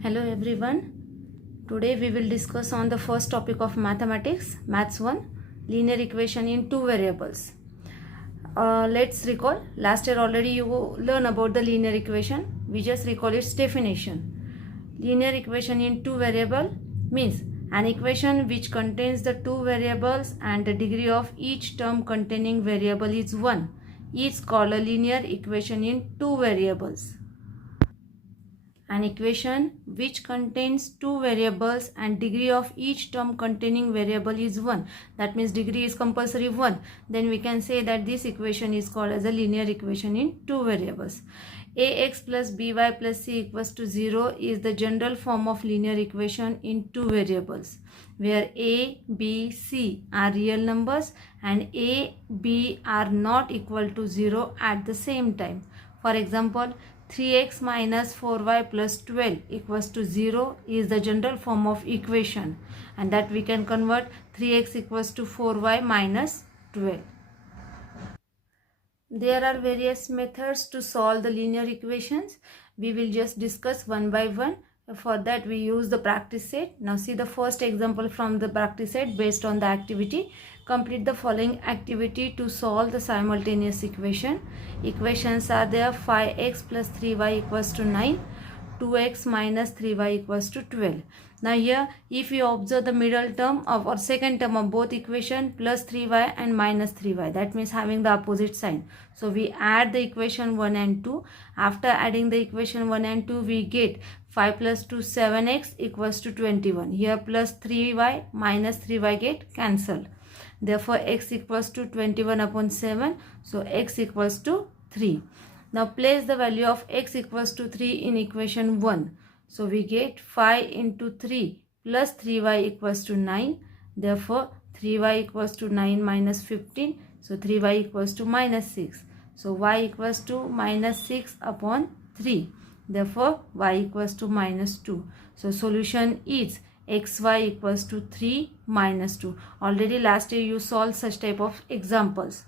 Hello everyone. Today we will discuss on the first topic of mathematics, Maths 1, linear equation in two variables. Let's recall, last year already you learn about the linear equation. We just recall its definition. Linear equation in two variable means an equation which contains the two variables and the degree of each term containing variable is 1 is called a linear equation in two variables. An equation which contains two variables and degree of each term containing variable is 1. That means degree is compulsory 1. Then we can say that this equation is called as a linear equation in two variables. Ax plus by plus c equals to 0 is the general form of linear equation in two variables, where a, b, c are real numbers and a, b are not equal to 0 at the same time. For example, 3x minus 4y plus 12 equals to 0 is the general form of equation, and that we can convert 3x equals to 4y minus 12. There are various methods to solve the linear equations. We will just discuss one by one. For that we use the practice set. Now see the first example from the practice set based on the activity. Complete the following activity to solve the simultaneous equation. Equations are there: 5x plus 3y equals to 9, 2x minus 3y equals to 12. Now here if you observe the middle term of or second term of both equation, plus 3y and minus 3y, that means having the opposite sign. So we add the equation 1 and 2. After adding the equation 1 and 2, we get 5 plus 2 7x equals to 21. Here plus 3y minus 3y get cancelled. Therefore x equals to 21 upon 7. So x equals to 3. Now place the value of x equals to 3 in equation 1. So we get 5 into 3 plus 3y equals to 9. Therefore 3y equals to 9 minus 15. So 3y equals to minus 6. So y equals to minus 6 upon 3. Therefore y equals to minus 2. So solution is xy equals to 3 minus 2. Already last year you solved such type of examples.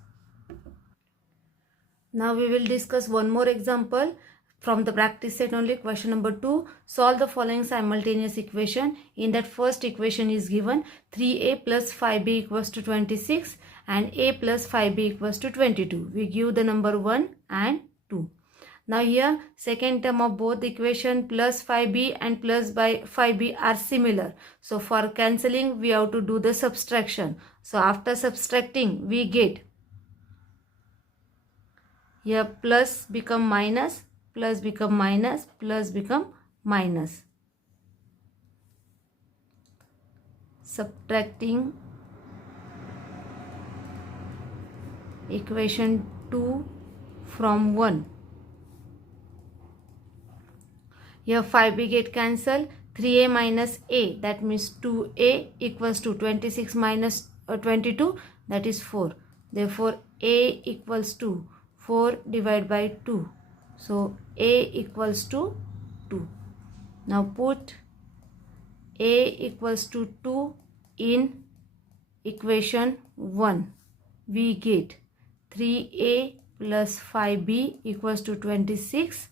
Now we will discuss one more example from the practice set only. Question number 2. Solve the following simultaneous equation. In that first equation is given 3a plus 5b equals to 26 and a plus 5b equals to 22. We give the number 1 and 2. Now here second term of both equation plus 5b and plus by 5b are similar. So for cancelling we have to do the subtraction. So after subtracting we get, here plus become minus, plus become minus, plus become minus. Subtracting equation 2 from 1. Here 5b get cancelled. 3a minus a, that means 2a equals to 26 minus 22, that is 4. Therefore a equals to 4 divided by 2. So a equals to 2. Now put a equals to 2 in equation 1. We get 3a plus 5b equals to 26.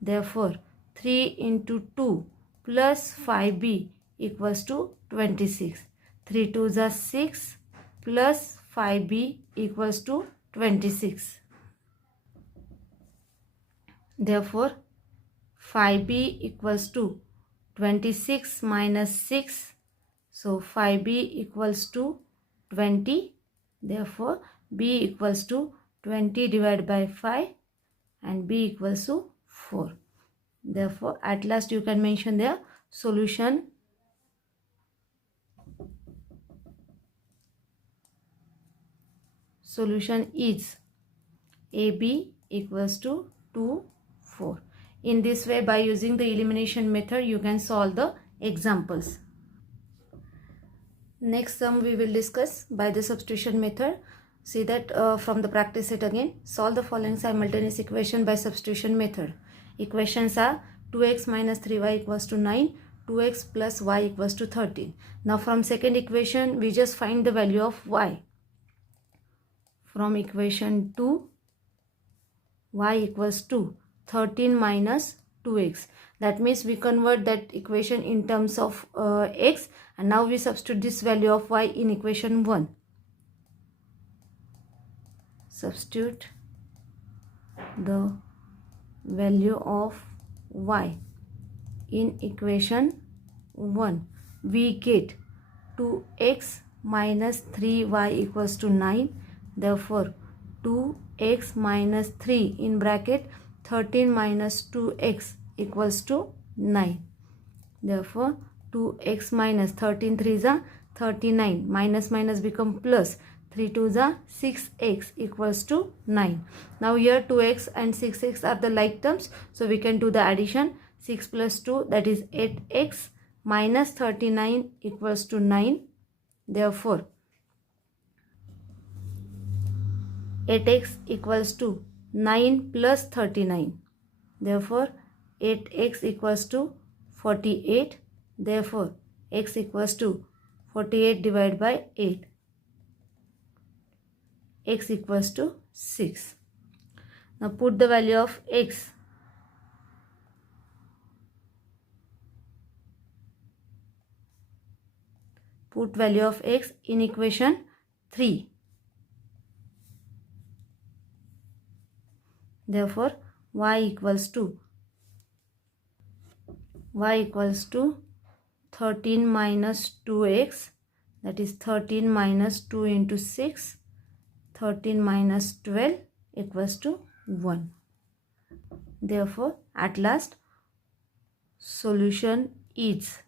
Therefore 3 into 2 plus 5b equals to 26. 3 2s are 6 plus 5b equals to 26. Therefore 5b equals to 26 minus 6. So 5b equals to 20. Therefore b equals to 20 divided by 5 and b equals to 4. Therefore at last you can mention their solution. Solution is AB equals to 2, 4. In this way, by using the elimination method, you can solve the examples. Next sum we will discuss by the substitution method. See that from the practice set again. Solve the following simultaneous equation by substitution method. Equations are 2x minus 3y equals to 9, 2x plus y equals to 13. Now from second equation, we just find the value of y. From equation 2, y equals to 13 minus 2x. That means we convert that equation in terms of x, and now we substitute this value of y in equation 1. Substitute the value of y in equation 1. We get 2x minus 3y equals to 9. Therefore 2x minus 3 in bracket 13 minus 2x equals to 9. Therefore 2x minus 13 3s are 39, minus minus become plus, 3 2s are 6x equals to 9. Now here 2x and 6x are the like terms, so we can do the addition. 6 plus 2, that is 8x minus 39 equals to 9. Therefore 8x equals to 9 plus 39. Therefore 8x equals to 48. Therefore x equals to 48 divided by 8. X equals to 6. Now put the value of x. Put value of x in equation 3. Therefore y equals to 13 minus 2x, that is 13 minus 2 into 6, 13 minus 12 equals to 1. Therefore at last solution is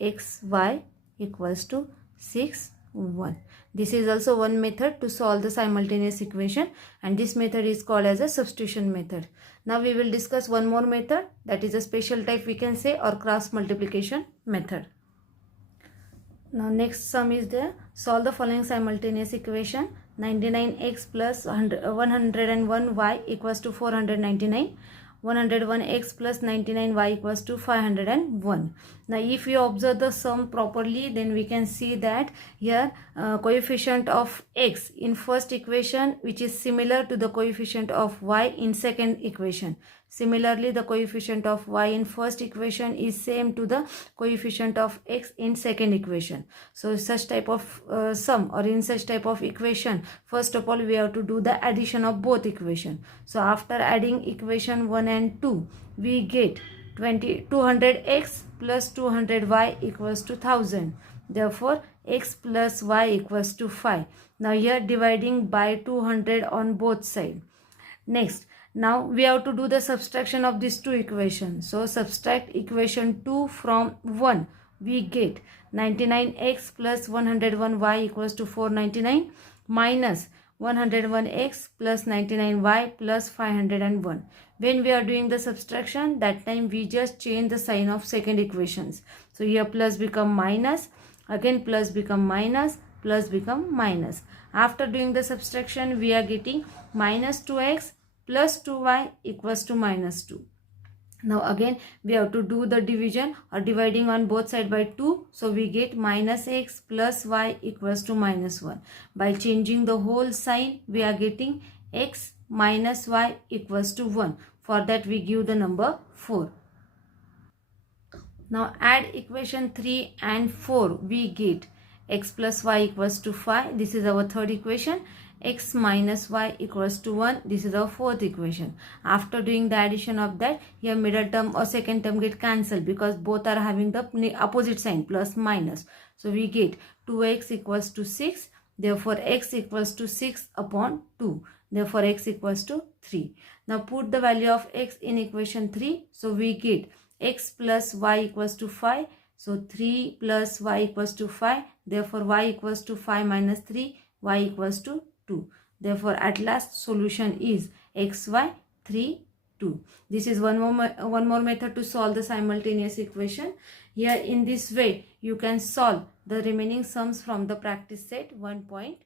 xy equals to 6 1. This is also one method to solve the simultaneous equation, and this method is called as a substitution method. Now we will discuss one more method, that is a special type we can say, or cross multiplication method. Now next sum is there. Solve the following simultaneous equation. 99x plus 101y equals to 499. 101x plus 99y equals to 501. Now if you observe the sum properly, then we can see that here coefficient of x in first equation, which is similar to the coefficient of y in second equation. Similarly, the coefficient of y in first equation is same to the coefficient of x in second equation. So such type of sum, or in such type of equation, first of all we have to do the addition of both equation. So after adding equation 1 and 2, we get 200x plus 200y equals to 1000. Therefore x plus y equals to 5. Now here dividing by 200 on both sides. Next, now we have to do the subtraction of these two equations. So subtract equation 2 from 1. We get 99x plus 101y equals to 499 minus 101x plus 99y plus 501. When we are doing the subtraction, that time we just change the sign of second equations. So here plus become minus, again plus become minus, plus become minus. After doing the subtraction, we are getting minus 2x plus 2y equals to minus 2. Now again we have to do the division or dividing on both sides by 2. So we get minus x plus y equals to minus 1. By changing the whole sign, we are getting x minus y equals to 1. For that we give the number 4. Now add equation 3 and 4. We get x plus y equals to 5. This is our third equation. X minus y equals to 1. This is our fourth equation. After doing the addition of that, here middle term or second term get cancelled because both are having the opposite sign, plus minus. So we get 2x equals to 6. Therefore x equals to 6 upon 2. Therefore x equals to 3. Now put the value of x in equation 3. So we get x plus y equals to 5. So 3 plus y equals to 5. Therefore y equals to 5 minus 3. Y equals to 2. Therefore at last solution is xy 3 2. This is one more method to solve the simultaneous equation. Here in this way you can solve the remaining sums from the practice set 1.1.